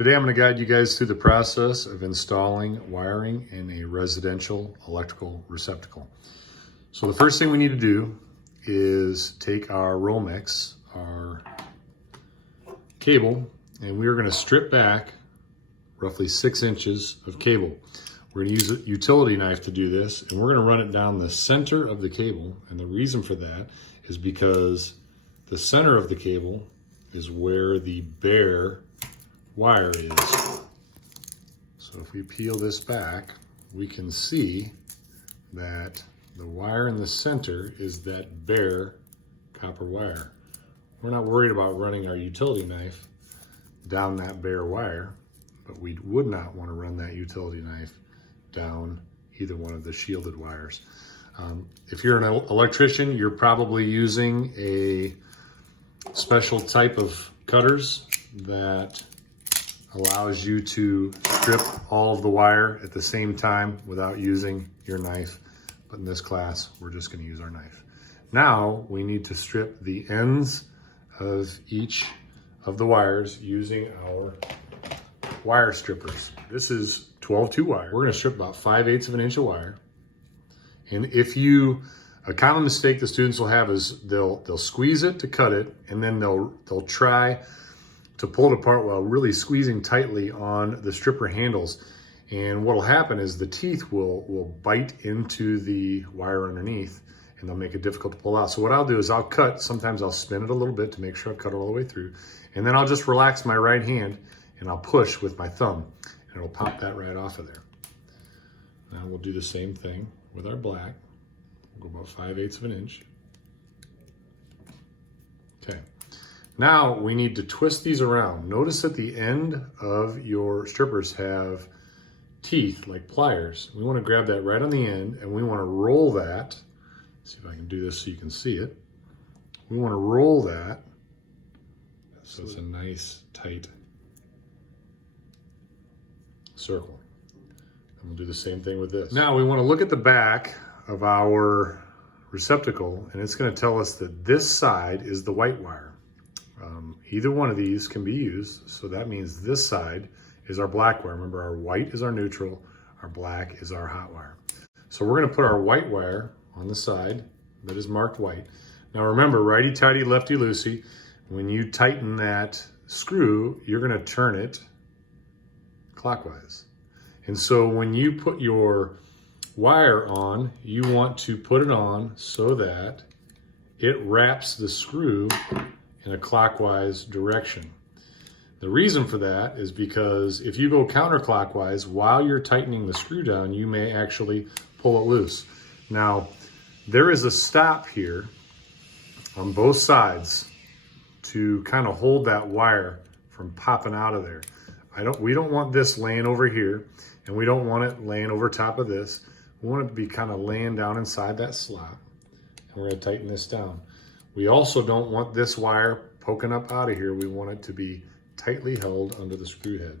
Today I'm going to guide you guys through the process of installing wiring in a residential electrical receptacle. So the first thing we need to do is take our Romex, our cable, and we are going to strip back roughly 6 inches of cable. We're going to use a utility knife to do this, and we're going to run it down the center of the cable. And the reason for that is because the center of the cable is where the bare wire is. So if we peel this back, we can see that the wire in the center is that bare copper wire. We're not worried about running our utility knife down that bare wire, but we would not want to run that utility knife down either one of the shielded wires. If you're an electrician, you're probably using a special type of cutters that allows you to strip all of the wire at the same time without using your knife. But in this class, we're just going to use our knife. Now we need to strip the ends of each of the wires using our wire strippers. This is 12-2 wire. We're going to strip about 5/8 of an inch of wire. And a common mistake the students will have is they'll squeeze it to cut it, and then they'll try to pull it apart while really squeezing tightly on the stripper handles. And what'll happen is the teeth will bite into the wire underneath, and they'll make it difficult to pull out. So what I'll do is I'll cut, sometimes I'll spin it a little bit to make sure I've cut it all the way through, and then I'll just relax my right hand and I'll push with my thumb, and it'll pop that right off of there. Now we'll do the same thing with our black. We'll go about 5/8 of an inch. Okay. Now we need to twist these around. Notice that the end of your strippers have teeth like pliers. We want to grab that right on the end, and we want to roll that. See if I can do this so you can see it. We want to roll that so it's a nice tight circle. And we'll do the same thing with this. Now we want to look at the back of our receptacle, and it's going to tell us that this side is the white wire. Either one of these can be used, so that means this side is our black wire. Remember, our white is our neutral, our black is our hot wire. So we're going to put our white wire on the side that is marked white. Now remember, righty-tighty, lefty-loosey. When you tighten that screw, you're going to turn it clockwise. And so when you put your wire on, you want to put it on so that it wraps the screw in a clockwise direction. The reason for that is because if you go counterclockwise while you're tightening the screw down, you may actually pull it loose. Now, there is a stop here on both sides to kind of hold that wire from popping out of there. We don't want this laying over here, and we don't want it laying over top of this. We want it to be kind of laying down inside that slot, and we're going to tighten this down. We also don't want this wire poking up out of here. We want it to be tightly held under the screw head.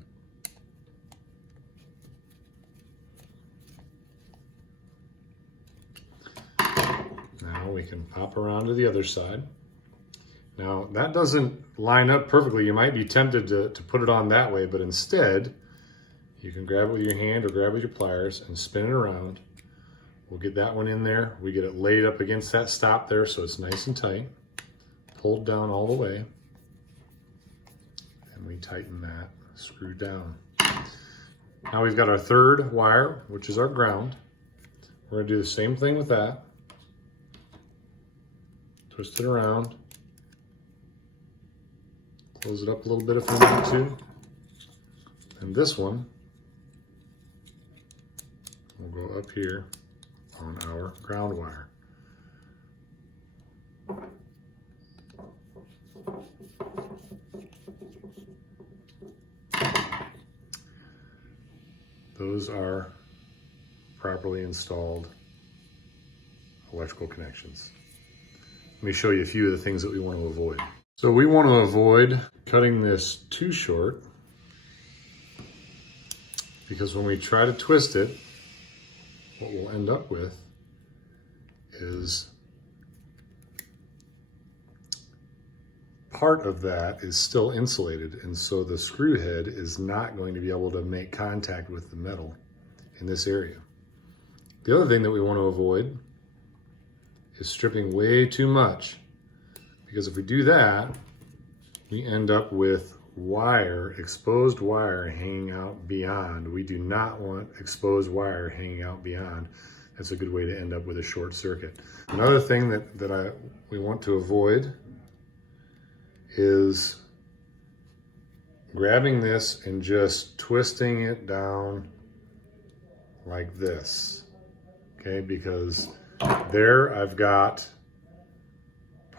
Now we can pop around to the other side. Now that doesn't line up perfectly. You might be tempted to put it on that way, but instead you can grab it with your hand or grab it with your pliers and spin it around. We'll get that one in there. We get it laid up against that stop there so it's nice and tight. Pulled down all the way. And we tighten that screw down. Now we've got our third wire, which is our ground. We're going to do the same thing with that. Twist it around. Close it up a little bit if we need to. And this one will go up here on our ground wire. Those are properly installed electrical connections. Let me show you a few of the things that we want to avoid. So we want to avoid cutting this too short, because when we try to twist it, what we'll end up with is part of that is still insulated, and so the screw head is not going to be able to make contact with the metal in this area. The other thing that we want to avoid is stripping way too much, because if we do that, we end up with wire, exposed wire hanging out beyond. We do not want exposed wire hanging out beyond. That's a good way to end up with a short circuit. Another thing that we want to avoid is grabbing this and just twisting it down like this, okay? Because there I've got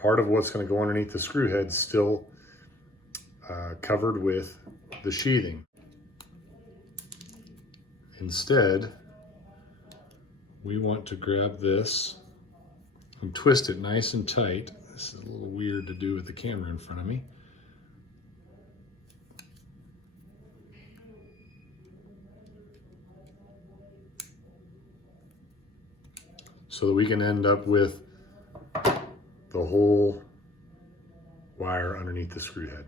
part of what's going to go underneath the screw head still covered with the sheathing. Instead, we want to grab this and twist it nice and tight. This is a little weird to do with the camera in front of me. So that we can end up with the whole wire underneath the screw head.